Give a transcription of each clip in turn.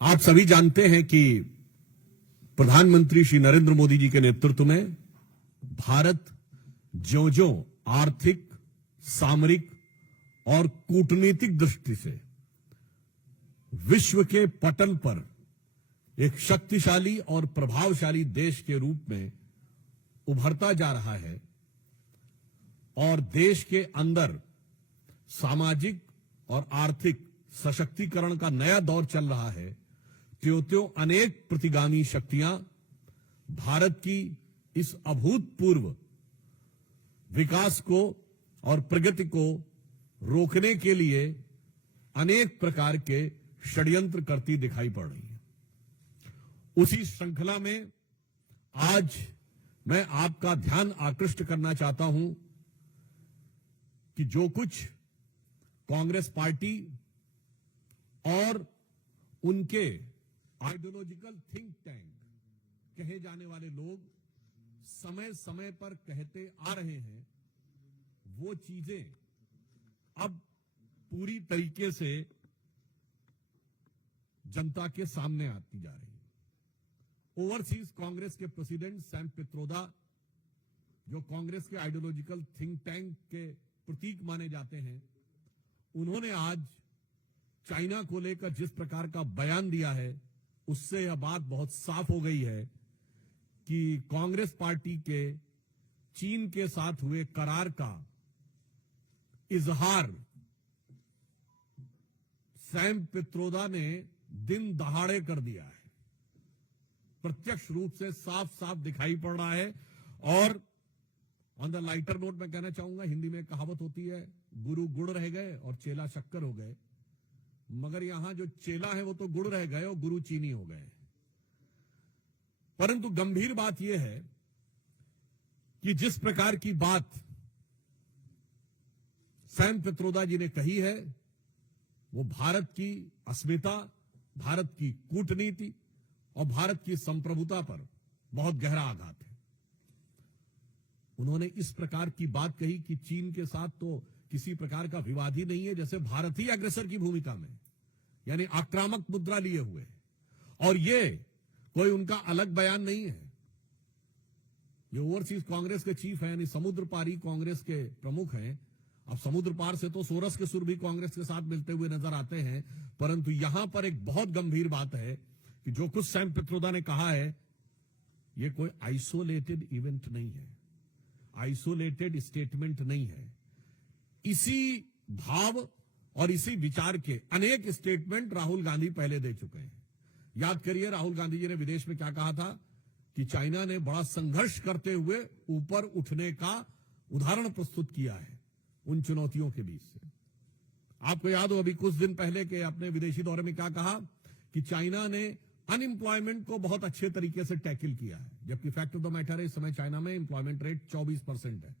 आप सभी जानते हैं कि प्रधानमंत्री श्री नरेंद्र मोदी जी के नेतृत्व में भारत ज्यों-ज्यों आर्थिक, सामरिक और कूटनीतिक दृष्टि से विश्व के पटल पर एक शक्तिशाली और प्रभावशाली देश के रूप में उभरता जा रहा है और देश के अंदर सामाजिक और आर्थिक सशक्तिकरण का नया दौर चल रहा है, त्यों-त्यों अनेक प्रतिगामी शक्तियां भारत की इस अभूतपूर्व विकास को और प्रगति को रोकने के लिए अनेक प्रकार के षड्यंत्र करती दिखाई पड़ रही है। उसी श्रृंखला में आज मैं आपका ध्यान आकृष्ट करना चाहता हूं कि जो कुछ कांग्रेस पार्टी और उनके आइडियोलॉजिकल थिंक टैंक कहे जाने वाले लोग समय समय पर कहते आ रहे हैं, वो चीजें अब पूरी तरीके से जनता के सामने आती जा रही है। ओवरसीज कांग्रेस के प्रेसिडेंट सैम पित्रोदा, जो कांग्रेस के आइडियोलॉजिकल थिंक टैंक के प्रतीक माने जाते हैं, उन्होंने आज चाइना को लेकर जिस प्रकार का बयान दिया है, उससे यह बात बहुत साफ हो गई है कि कांग्रेस पार्टी के चीन के साथ हुए करार का इजहार सैम पित्रोदा ने दिन दहाड़े कर दिया है। प्रत्यक्ष रूप से साफ साफ दिखाई पड़ रहा है। और ऑन द लाइटर नोट मैं कहना चाहूंगा, हिंदी में कहावत होती है, गुरु गुड़ रह गए और चेला शक्कर हो गए, मगर यहां जो चेला है वो तो गुड़ रह गए और गुरु चीनी हो गए। परंतु गंभीर बात यह है कि जिस प्रकार की बात सैम पित्रोदा जी ने कही है, वो भारत की अस्मिता, भारत की कूटनीति और भारत की संप्रभुता पर बहुत गहरा आघात है। उन्होंने इस प्रकार की बात कही कि चीन के साथ तो किसी प्रकार का विवाद ही नहीं है, जैसे भारत ही अग्रसर की भूमिका में, यानी आक्रामक मुद्रा लिए हुए। और ये कोई उनका अलग बयान नहीं है। ये ओवरसीज कांग्रेस के चीफ हैं, यानी समुद्र पारी कांग्रेस के प्रमुख हैं। अब समुद्र पार से तो सोरस के सुर भी कांग्रेस के साथ मिलते हुए नजर आते हैं, परंतु यहां पर एक बहुत गंभीर बात है कि जो कुछ सैम पित्रोदा ने कहा है, ये कोई आइसोलेटेड इवेंट नहीं है, आइसोलेटेड स्टेटमेंट नहीं है। इसी भाव और इसी विचार के अनेक स्टेटमेंट राहुल गांधी पहले दे चुके हैं। याद करिए, राहुल गांधी जी ने विदेश में क्या कहा था कि चाइना ने बड़ा संघर्ष करते हुए ऊपर उठने का उदाहरण प्रस्तुत किया है उन चुनौतियों के बीच से। आपको याद हो अभी कुछ दिन पहले के अपने विदेशी दौरे में क्या कहा कि चाइना ने अनएम्प्लॉयमेंट को बहुत अच्छे तरीके से टैकल किया है, जबकि फैक्ट ऑफ द मैटर है इस समय चाइना में एम्प्लॉयमेंट रेट 24% है।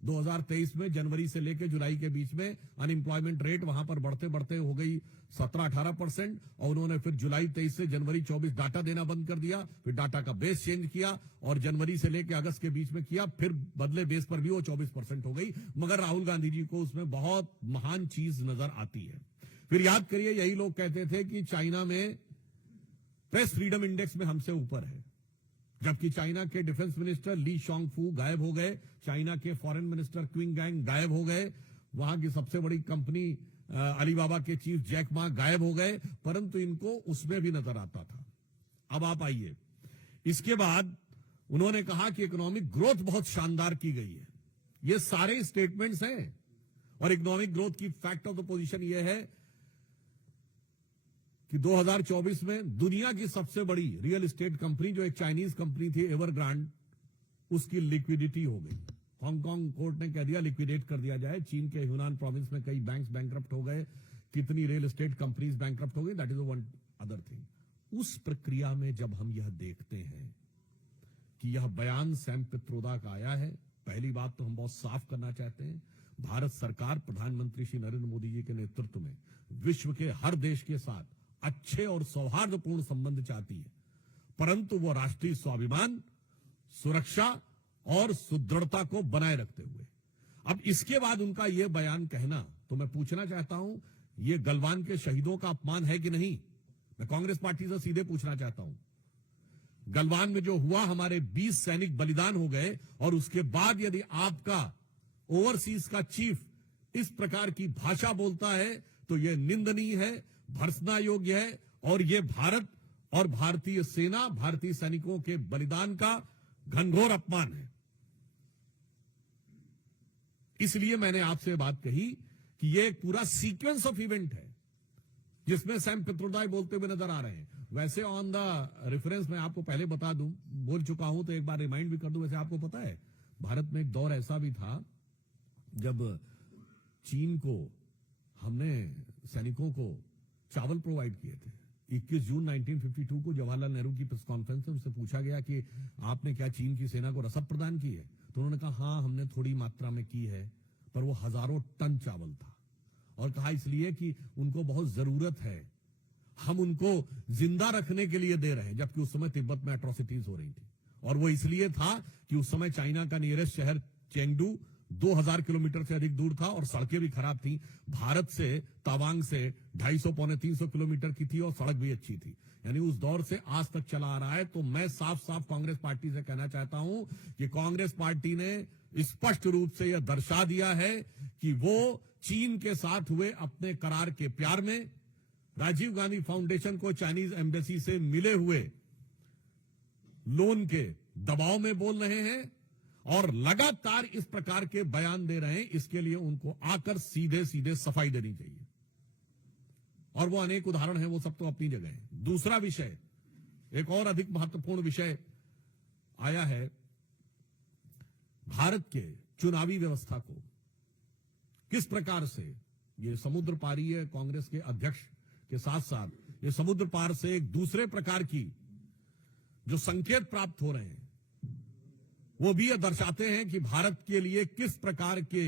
2023 में जनवरी से लेकर जुलाई के बीच में अनएम्प्लॉयमेंट रेट वहां पर बढ़ते बढ़ते हो गई 17-18%, और उन्होंने फिर जुलाई 23 से जनवरी 24 डाटा देना बंद कर दिया, फिर डाटा का बेस चेंज किया और जनवरी से लेकर अगस्त के बीच में किया, फिर बदले बेस पर भी वो 24% हो गई। मगर राहुल गांधी जी को उसमें बहुत महान चीज नजर आती है। फिर याद करिए, यही लोग कहते थे कि चाइना में प्रेस फ्रीडम इंडेक्स में हमसे ऊपर है, जबकि चाइना के डिफेंस मिनिस्टर ली शॉन्गफू गायब हो गए, चाइना के फॉरेन मिनिस्टर क्विंग गैंग गायब हो गए, वहां की सबसे बड़ी कंपनी अलीबाबा के चीफ जैक मा गायब हो गए, परंतु इनको उसमें भी नजर आता था। अब आप आइए, इसके बाद उन्होंने कहा कि इकोनॉमिक ग्रोथ बहुत शानदार की गई है। ये सारे स्टेटमेंट्स हैं, और इकोनॉमिक ग्रोथ की फैक्ट ऑफ द पोजीशन यह है कि 2024 में दुनिया की सबसे बड़ी रियल एस्टेट कंपनी, जो एक चाइनीज कंपनी थी एवरग्रांड, उसकी लिक्विडिटी हो गई। हांगकांग कोर्ट ने कह दिया लिक्विडेट कर दिया जाए। चीन के ह्यूनान प्रोविंस में कई बैंक्स बैंकरप्ट हो गए, कितनी रियल एस्टेट कंपनीज बैंकरप्ट हो गई, that is one other thing. उस प्रक्रिया में जब हम यह देखते हैं कि यह बयान सैम पित्रोदा का आया है, पहली बात तो हम बहुत साफ करना चाहते हैं, भारत सरकार प्रधानमंत्री श्री नरेंद्र मोदी जी के नेतृत्व में विश्व के हर देश के साथ अच्छे और सौहार्दपूर्ण संबंध चाहती है, परंतु वो राष्ट्रीय स्वाभिमान, सुरक्षा और सुदृढ़ता को बनाए रखते हुए। अब इसके बाद उनका यह बयान कहना, तो मैं पूछना चाहता हूं, यह गलवान के शहीदों का अपमान है कि नहीं? मैं कांग्रेस पार्टी से सीधे पूछना चाहता हूं, गलवान में जो हुआ, हमारे 20 सैनिक बलिदान हो गए, और उसके बाद यदि आपका ओवरसीज का चीफ इस प्रकार की भाषा बोलता है तो यह निंदनीय है, भर्त्सना योग्य है, और यह भारत और भारतीय सेना, भारतीय सैनिकों के बलिदान का घनघोर अपमान है। इसलिए मैंने आपसे बात कही कि यह एक पूरा सीक्वेंस ऑफ इवेंट है जिसमें सैम पित्रोदा बोलते हुए नजर आ रहे हैं। वैसे ऑन द रेफरेंस मैं आपको पहले बता दूं, बोल चुका हूं तो एक बार रिमाइंड भी कर दूं। वैसे आपको पता है, भारत में एक दौर ऐसा भी था जब चीन को हमने सैनिकों को चावल प्रोवाइड किए थे। 21 जून 1952 को जवाहरलाल नेहरू की प्रेस कॉन्फ्रेंस में उनसे पूछा गया कि आपने क्या चीन की सेना को रसद प्रदान की है, तो उन्होंने कहा हां हमने थोड़ी मात्रा में की है, पर वो हजारों टन चावल था, और कहा इसलिए कि उनको बहुत जरूरत है, हम उनको जिंदा रखने के लिए दे रहे हैं। जबकि उस समय तिब्बत में एट्रोसिटीज हो रही थी, और वो इसलिए था कि उस समय चाइना का नियरेस्ट शहर चेंगडू 2000 किलोमीटर से अधिक दूर था, और सड़कें भी खराब थी। भारत से तवांग से 250 पौने 300 किलोमीटर की थी, और सड़क भी अच्छी थी। यानी उस दौर से आज तक चला आ रहा है। तो मैं साफ साफ कांग्रेस पार्टी से कहना चाहता हूं कि कांग्रेस पार्टी ने स्पष्ट रूप से यह दर्शा दिया है कि वो चीन के साथ हुए अपने करार के प्यार में, राजीव गांधी फाउंडेशन को चाइनीज एम्बेसी से मिले हुए लोन के दबाव में बोल रहे हैं, और लगातार इस प्रकार के बयान दे रहे हैं। इसके लिए उनको आकर सीधे सीधे सफाई देनी चाहिए, और वो अनेक उदाहरण हैं, वो सब तो अपनी जगह है। दूसरा विषय, एक और अधिक महत्वपूर्ण विषय आया है, भारत के चुनावी व्यवस्था को किस प्रकार से ये समुद्र पारीय कांग्रेस के अध्यक्ष के साथ साथ ये समुद्र पार से एक दूसरे प्रकार की जो संकेत प्राप्त हो रहे हैं, वो भी यह दर्शाते हैं कि भारत के लिए किस प्रकार के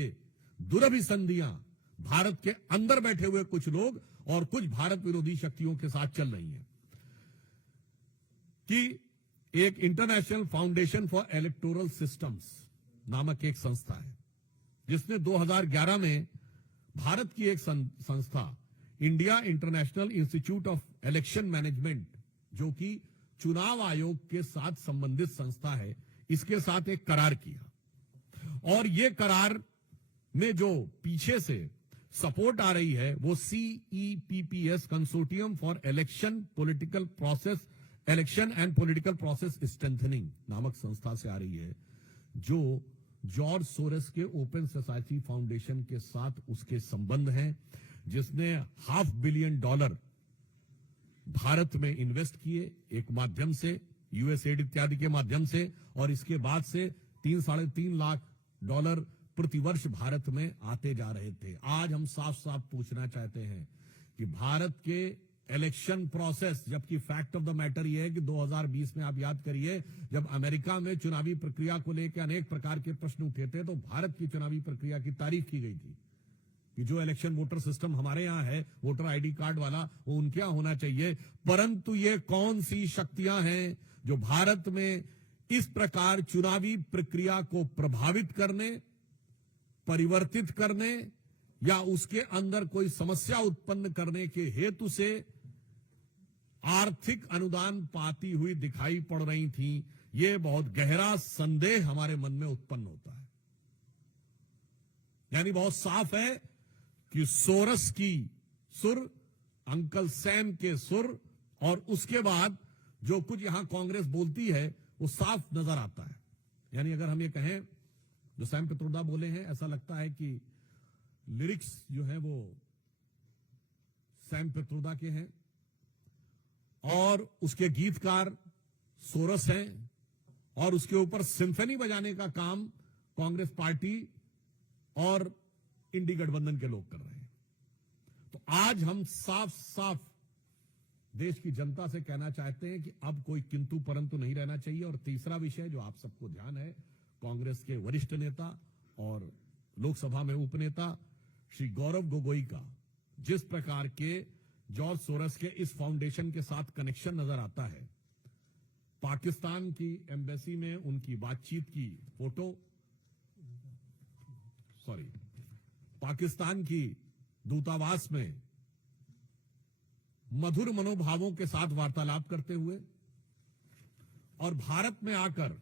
दुरभिसंधियां भारत के अंदर बैठे हुए कुछ लोग और कुछ भारत विरोधी शक्तियों के साथ चल रही हैं। कि एक international foundation for electoral systems नामक एक संस्था है, जिसने 2011 में भारत की एक संस्था India international institute of election management, जो कि चुनाव आयोग के साथ संबंधित संस्था है, इसके साथ एक करार किया। और यह करार में जो पीछे से सपोर्ट आ रही है वो CEPPS consortium for election political process, election and political process strengthening नामक संस्था से आ रही है, जो जॉर्ज सोरेस के ओपन सोसाइटी फाउंडेशन के साथ उसके संबंध हैं, जिसने $500 मिलियन भारत में इन्वेस्ट किए एक माध्यम से, यूएसएड इत्यादि के माध्यम से, और इसके बाद से 3-3.5 लाख डॉलर प्रतिवर्ष भारत में आते जा रहे थे। आज हम साफ साफ पूछना चाहते हैं कि भारत के इलेक्शन प्रोसेस, जबकि फैक्ट ऑफ द मैटर यह है कि 2020 में आप याद करिए, जब अमेरिका में चुनावी प्रक्रिया को लेकर अनेक प्रकार के प्रश्न उठे थे, तो भारत की चुनावी प्रक्रिया की तारीफ की गई थी कि जो इलेक्शन वोटर सिस्टम हमारे यहां है, वोटर आईडी कार्ड वाला, वो उनके यहां होना चाहिए। परंतु ये कौन सी शक्तियां हैं जो भारत में इस प्रकार चुनावी प्रक्रिया को प्रभावित करने, परिवर्तित करने या उसके अंदर कोई समस्या उत्पन्न करने के हेतु से आर्थिक अनुदान पाती हुई दिखाई पड़ रही थी? ये बहुत गहरा संदेह हमारे मन में उत्पन्न होता है। यानी बहुत साफ है कि सोरस की सुर, अंकल सैम के सुर, और उसके बाद जो कुछ यहां कांग्रेस बोलती है वो साफ नजर आता है। यानी अगर हम ये कहें, जो सैम पित्रोदा बोले हैं, ऐसा लगता है कि लिरिक्स जो है वो सैम पित्रोदा के हैं और उसके गीतकार सोरस हैं, और उसके ऊपर सिम्फनी बजाने का काम कांग्रेस पार्टी और इंडी गठबंधन के लोग कर रहे हैं। तो आज हम साफ साफ देश की जनता से कहना चाहते हैं कि अब कोई किंतु परंतु नहीं रहना चाहिए। और तीसरा विषय जो आप सबको ध्यान है, कांग्रेस के वरिष्ठ नेता और लोकसभा में उपनेता श्री गौरव गोगोई का जिस प्रकार के जॉर्ज सोरस के इस फाउंडेशन के साथ कनेक्शन नजर आता है, पाकिस्तान की एम्बेसी में उनकी बातचीत की फोटो, पाकिस्तान की दूतावास में मधुर मनोभावों के साथ वार्तालाप करते हुए और भारत में आकर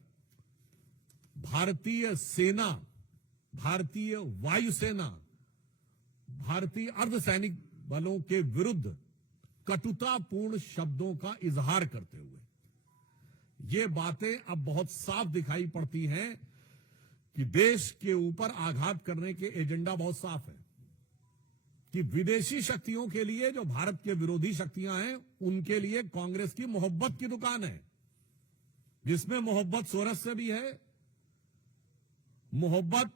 भारतीय सेना, भारतीय वायुसेना, भारतीय अर्धसैनिक बलों के विरुद्ध कटुतापूर्ण शब्दों का इजहार करते हुए ये बातें अब बहुत साफ दिखाई पड़ती हैं कि देश के ऊपर आघात करने के एजेंडा बहुत साफ है कि विदेशी शक्तियों के लिए, जो भारत के विरोधी शक्तियां हैं, उनके लिए कांग्रेस की मोहब्बत की दुकान है, जिसमें मोहब्बत सोरस से भी है, मोहब्बत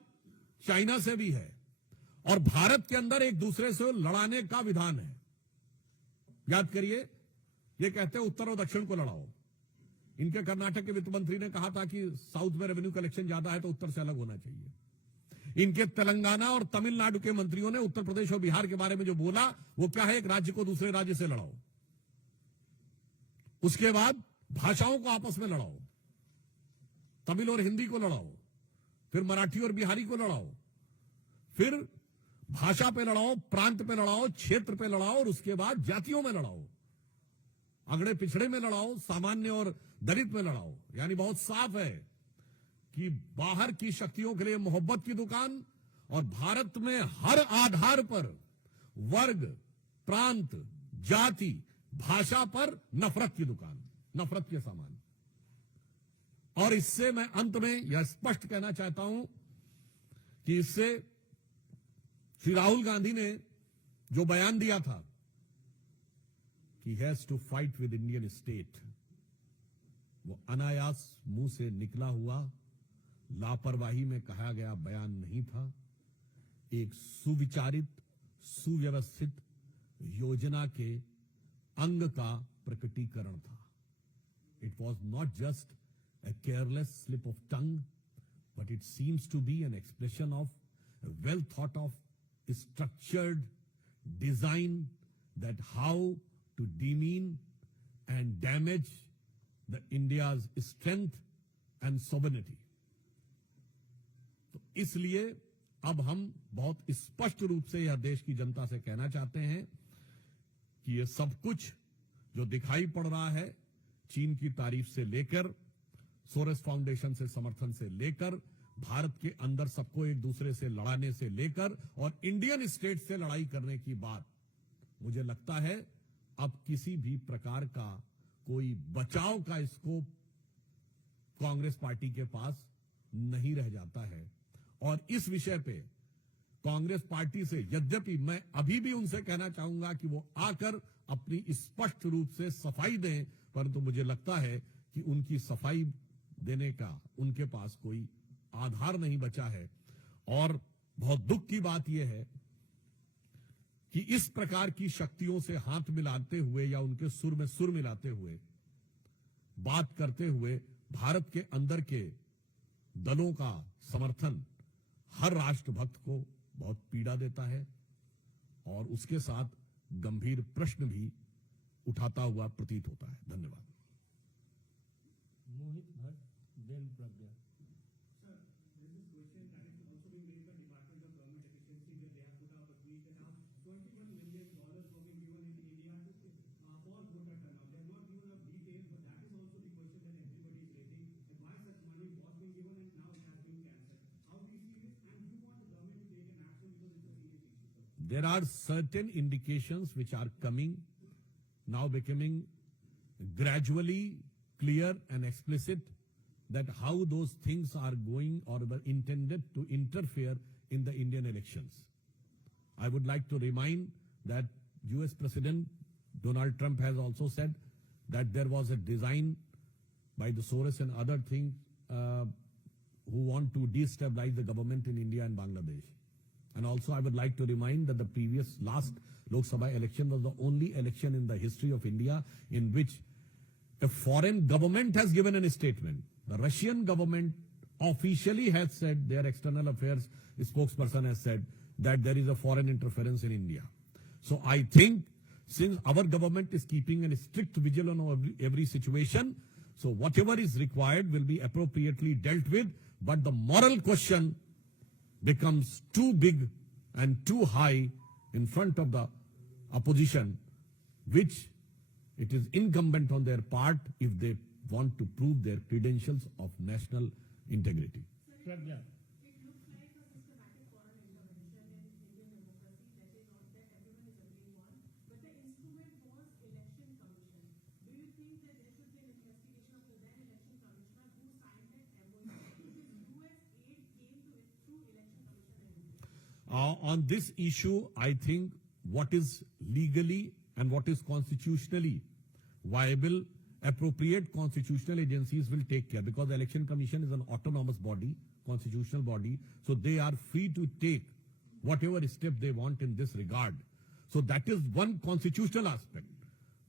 चाइना से भी है, और भारत के अंदर एक दूसरे से लड़ाने का विधान है। याद करिए, ये कहते हैं उत्तर और दक्षिण को लड़ाओ। इनके कर्नाटक के वित्त मंत्री ने कहा था कि साउथ में रेवेन्यू कलेक्शन ज्यादा है तो उत्तर से अलग होना चाहिए। इनके तेलंगाना और तमिलनाडु के मंत्रियों ने उत्तर प्रदेश और बिहार के बारे में जो बोला वो क्या है, एक राज्य को दूसरे राज्य से लड़ाओ। उसके बाद भाषाओं को आपस में लड़ाओ, तमिल और हिंदी को लड़ाओ, फिर मराठी और बिहारी को लड़ाओ, फिर भाषा पे लड़ाओ, प्रांत पे लड़ाओ, क्षेत्र पे लड़ाओ, और उसके बाद जातियों में लड़ाओ, अगड़े पिछड़े में लड़ाओ, सामान्य और दलित में लड़ाओ। यानी बहुत साफ है कि बाहर की शक्तियों के लिए मोहब्बत की दुकान और भारत में हर आधार पर वर्ग, प्रांत, जाति, भाषा पर नफरत की दुकान, नफरत के सामान। और इससे मैं अंत में यह स्पष्ट कहना चाहता हूं कि इससे श्री राहुल गांधी ने जो बयान दिया था कि has to fight with Indian state, वो अनायास मुंह से निकला हुआ लापरवाही में कहा गया बयान नहीं था। एक सुविचारित, सुव्यवस्थित योजना के अंग का प्रकटीकरण था। It was not just a careless slip of tongue, but it seems to be an expression of a well thought of structured design that how to demean and damage the India's strength and sovereignty. तो इसलिए अब हम बहुत स्पष्ट रूप से यह देश की जनता से कहना चाहते हैं कि यह सब कुछ जो दिखाई पड़ रहा है, चीन की तारीफ से लेकर, सोरेस फाउंडेशन से समर्थन से लेकर, भारत के अंदर सबको एक दूसरे से लड़ाने से लेकर और इंडियन स्टेट से लड़ाई करने की बात, मुझे लगता है अब किसी भी प्रकार का कोई बचाव का स्कोप कांग्रेस पार्टी के पास नहीं रह जाता है। और इस विषय पे कांग्रेस पार्टी से यद्यपि मैं अभी भी उनसे कहना चाहूंगा कि वो आकर अपनी स्पष्ट रूप से सफाई दें, परंतु मुझे लगता है कि उनकी सफाई देने का उनके पास कोई आधार नहीं बचा है। और बहुत दुख की बात यह है कि इस प्रकार की शक्तियों से हाथ मिलाते हुए या उनके सुर में सुर मिलाते हुए बात करते हुए भारत के अंदर के दलों का समर्थन हर राष्ट्रभक्त को बहुत पीड़ा देता है और उसके साथ गंभीर प्रश्न भी उठाता हुआ प्रतीत होता है। धन्यवाद। Mohit Bhatt, then Pragya. There are certain indications which are coming, now becoming gradually clear and explicit, that how those things are going or were intended to interfere in the Indian elections. I would like to remind that US President Donald Trump has also said that there was a design by the Soros and other things who want to destabilize the government in India and Bangladesh. And also I would like to remind that the last Lok Sabha election was the only election in the history of India in which a foreign government has given a statement. The Russian government officially has said, their external affairs spokesperson has said that there is a foreign interference in India. So I think since our government is keeping a strict vigil on every situation, so whatever is required will be appropriately dealt with, but the moral question becomes too big and too high in front of the opposition which it is incumbent on their part if they want to prove their credentials of national integrity. Pragya On this issue, I think what is legally and what is constitutionally viable, appropriate constitutional agencies will take care, because the Election Commission is an autonomous body, constitutional body, so they are free to take whatever step they want in this regard. So that is one constitutional aspect.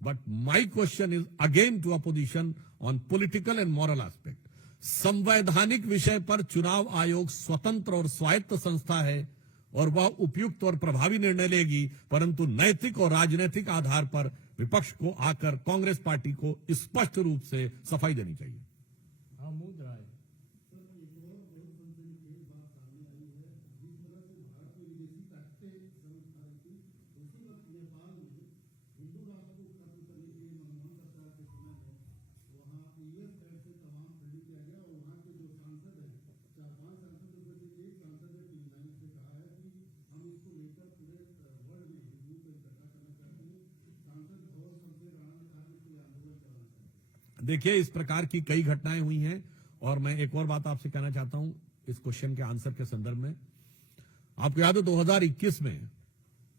But my question is again to opposition on political and moral aspect. संवैधानिक विषय पर चुनाव आयोग स्वतंत्र और स्वायत्त संस्था है और वह उपयुक्त और प्रभावी निर्णय लेगी, परंतु नैतिक और राजनीतिक आधार पर विपक्ष को आकर कांग्रेस पार्टी को स्पष्ट रूप से सफाई देनी चाहिए। आमोद राय देखिए, इस प्रकार की कई घटनाएं हुई हैं और मैं एक और बात आपसे कहना चाहता हूं इस क्वेश्चन के आंसर के संदर्भ में। आपको याद है 2021 में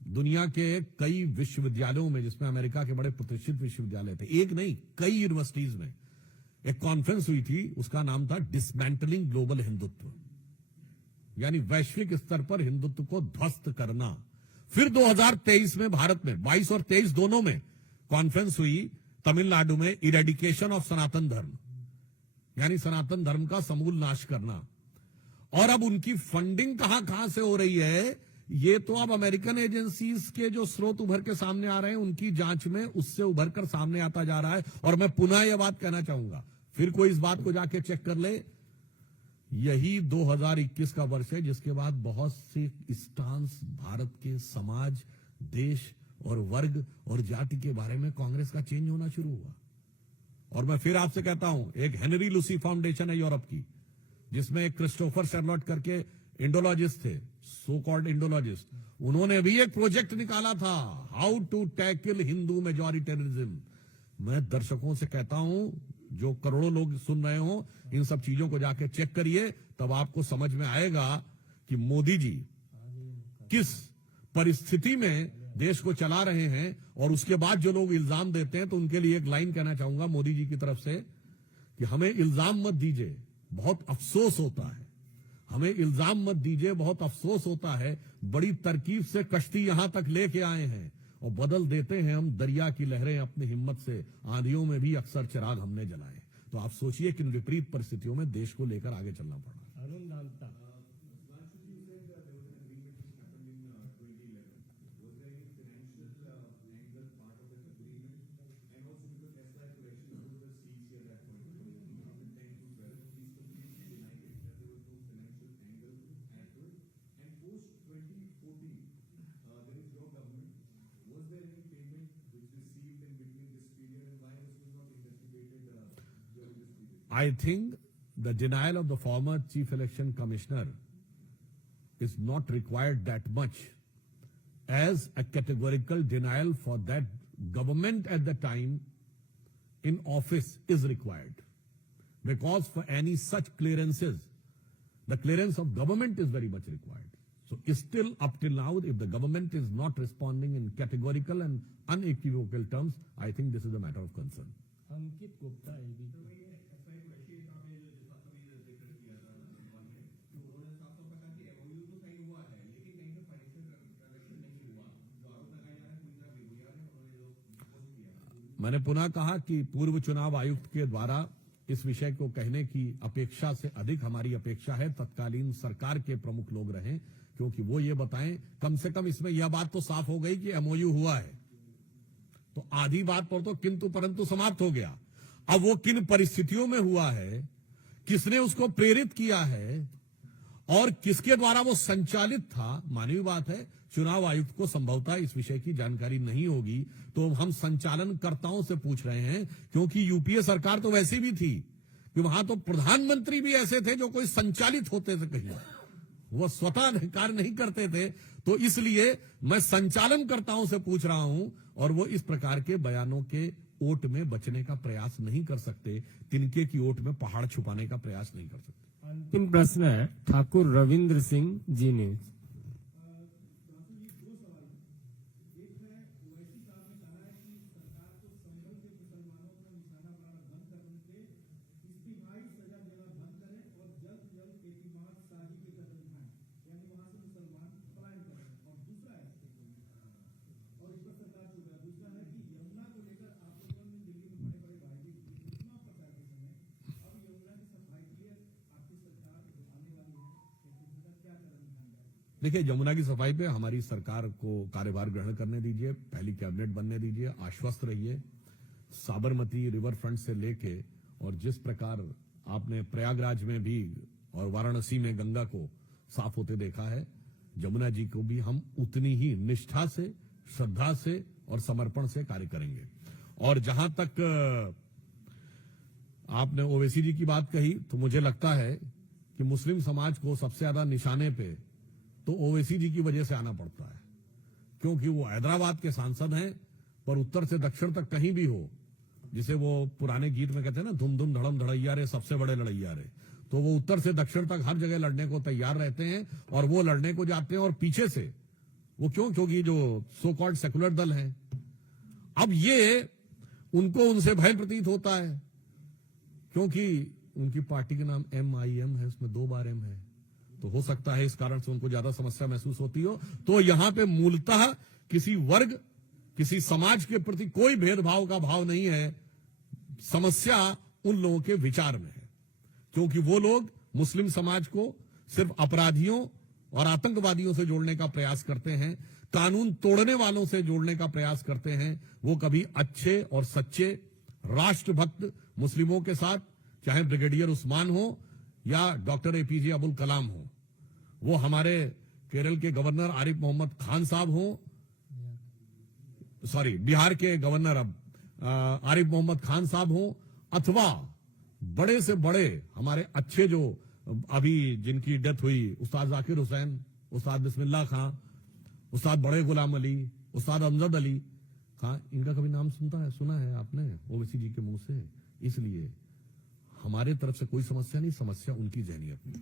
दुनिया के कई विश्वविद्यालयों में, जिसमें अमेरिका के बड़े प्रतिष्ठित विश्वविद्यालय थे, एक नहीं कई यूनिवर्सिटीज में एक कॉन्फ्रेंस हुई थी, उसका नाम था डिसमेंटलिंग ग्लोबल हिंदुत्व, यानी वैश्विक स्तर पर हिंदुत्व को ध्वस्त करना। फिर 2023 में भारत में 22 और 23 दोनों में कॉन्फ्रेंस हुई तमिलनाडु में, इरेडिकेशन ऑफ सनातन धर्म, यानी सनातन धर्म का समूल नाश करना। और अब उनकी फंडिंग कहां कहां से हो रही है, ये तो अब अमेरिकन एजेंसीज के जो स्रोत उभर के सामने आ रहे हैं उनकी जांच में उससे उभर कर सामने आता जा रहा है। और मैं पुनः यह बात कहना चाहूंगा, फिर कोई इस बात को जाके चेक कर ले, यही 2021 का वर्ष है जिसके बाद बहुत से स्टांस भारत के समाज, देश और वर्ग और जाति के बारे में कांग्रेस का चेंज होना शुरू हुआ। और मैं फिर आपसे कहता हूं, एक हेनरी लूसी फाउंडेशन है यूरोप की, जिसमें एक क्रिस्टोफर शर्लॉट करके इंडोलॉजिस्ट थे, सो कॉल्ड इंडोलॉजिस्ट, उन्होंने भी एक प्रोजेक्ट निकाला था, हाउ टू टैकल हिंदू मेजॉरिटेरिज्म। मैं दर्शकों से कहता हूं, जो करोड़ों लोग सुन रहे हो, इन सब चीजों को जाके चेक करिए, तब आपको समझ में आएगा कि मोदी जी किस परिस्थिति में देश को चला रहे हैं। और उसके बाद जो लोग इल्जाम देते हैं, तो उनके लिए एक लाइन कहना चाहूंगा मोदी जी की तरफ से कि हमें इल्जाम मत दीजिए, बहुत अफसोस होता है, हमें इल्जाम मत दीजिए, बहुत अफसोस होता है, बड़ी तरकीब से कश्ती यहां तक लेके आए हैं और बदल देते हैं हम दरिया की लहरें अपनी हिम्मत से, आंधियों में भी अक्सर चिराग हमने जलाए। तो आप सोचिए किन विपरीत परिस्थितियों में देश को लेकर आगे चलना पड़ा। अरुण दांता I think the denial of the former Chief Election Commissioner is not required that much as a categorical denial for that government at the time in office is required. Because for any such clearances, the clearance of government is very much required. So still up till now, if the government is not responding in categorical and unequivocal terms, I think this is a matter of concern. Ankit Gupta ABP मैंने पुनः कहा कि पूर्व चुनाव आयुक्त के द्वारा इस विषय को कहने की अपेक्षा से अधिक हमारी अपेक्षा है तत्कालीन सरकार के प्रमुख लोग रहें, क्योंकि वो ये बताएं, कम से कम इसमें यह बात तो साफ हो गई कि एमओयू हुआ है, तो आधी बात पर तो किंतु परंतु समाप्त हो गया। अब वो किन परिस्थितियों में हुआ है, किसने उसको प्रेरित किया है, और किसके द्वारा वो संचालित था, मानवीय बात है, चुनाव आयुक्त को संभवतः इस विषय की जानकारी नहीं होगी, तो हम संचालनकर्ताओं से पूछ रहे हैं, क्योंकि यूपीए सरकार तो वैसी भी थी कि वहां तो प्रधानमंत्री भी ऐसे थे जो कोई संचालित होते थे कहीं, वो स्वतः कार्य नहीं करते थे। तो इसलिए मैं संचालनकर्ताओं से पूछ रहा हूं, और वो इस प्रकार के बयानों के ओट में बचने का प्रयास नहीं कर सकते, तिनके की ओट में पहाड़ छुपाने का प्रयास नहीं कर सकते। अंतिम प्रश्न है ठाकुर रविंद्र सिंह जी न्यूज। देखिए, यमुना की सफाई पे हमारी सरकार को कार्यभार ग्रहण करने दीजिए, पहली कैबिनेट बनने दीजिए, आश्वस्त रहिए। साबरमती रिवर फ्रंट से लेके और जिस प्रकार आपने प्रयागराज में भी और वाराणसी में गंगा को साफ होते देखा है, यमुना जी को भी हम उतनी ही निष्ठा से, श्रद्धा से और समर्पण से कार्य करेंगे। और जहां तक आपने ओवैसी जी की बात कही, तो मुझे लगता है कि मुस्लिम समाज को सबसे ज्यादा निशाने पे तो ओवैसी जी की वजह से आना पड़ता है, क्योंकि वो हैदराबाद के सांसद हैं, पर उत्तर से दक्षिण तक कहीं भी हो, जिसे वो पुराने गीत में कहते हैं ना, धुम धुम धड़म धड़ैया रे सबसे बड़े लड़ैया रे, तो वो उत्तर से दक्षिण तक हर जगह लड़ने को तैयार रहते हैं। और वो लड़ने को जाते हैं और पीछे से वो क्योंकि जो सो कॉल्ड सेकुलर दल हैं, अब ये उनको उनसे भय प्रतीत होता है, क्योंकि उनकी पार्टी का नाम MIM है, उसमें 2 बार M है, तो हो सकता है इस कारण से उनको ज्यादा समस्या महसूस होती हो। तो यहां पे मूलतः किसी वर्ग, किसी समाज के प्रति कोई भेदभाव का भाव नहीं है, समस्या उन लोगों के विचार में है, क्योंकि वो लोग मुस्लिम समाज को सिर्फ अपराधियों और आतंकवादियों से जोड़ने का प्रयास करते हैं, कानून तोड़ने वालों से जोड़ने का प्रयास करते हैं। वो कभी अच्छे और सच्चे राष्ट्रभक्त मुस्लिमों के साथ, चाहे ब्रिगेडियर उस्मान हो या डॉक्टर APJ अबुल कलाम हो, वो हमारे केरल के गवर्नर आरिफ मोहम्मद खान साहब हो, बिहार के गवर्नर आरिफ मोहम्मद खान साहब हो, अथवा बड़े से बड़े हमारे अच्छे जो अभी जिनकी डेथ हुई, उस्ताद जाकिर हुसैन, उस्ताद बिस्मिल्लाह खां, उस्ताद बड़े गुलाम अली, उस्ताद अमजद अली खां, इनका कभी नाम सुना है आपने ओवैसी जी के मुंह से? इसलिए हमारे तरफ से कोई समस्या नहीं, समस्या उनकी जहनियत में।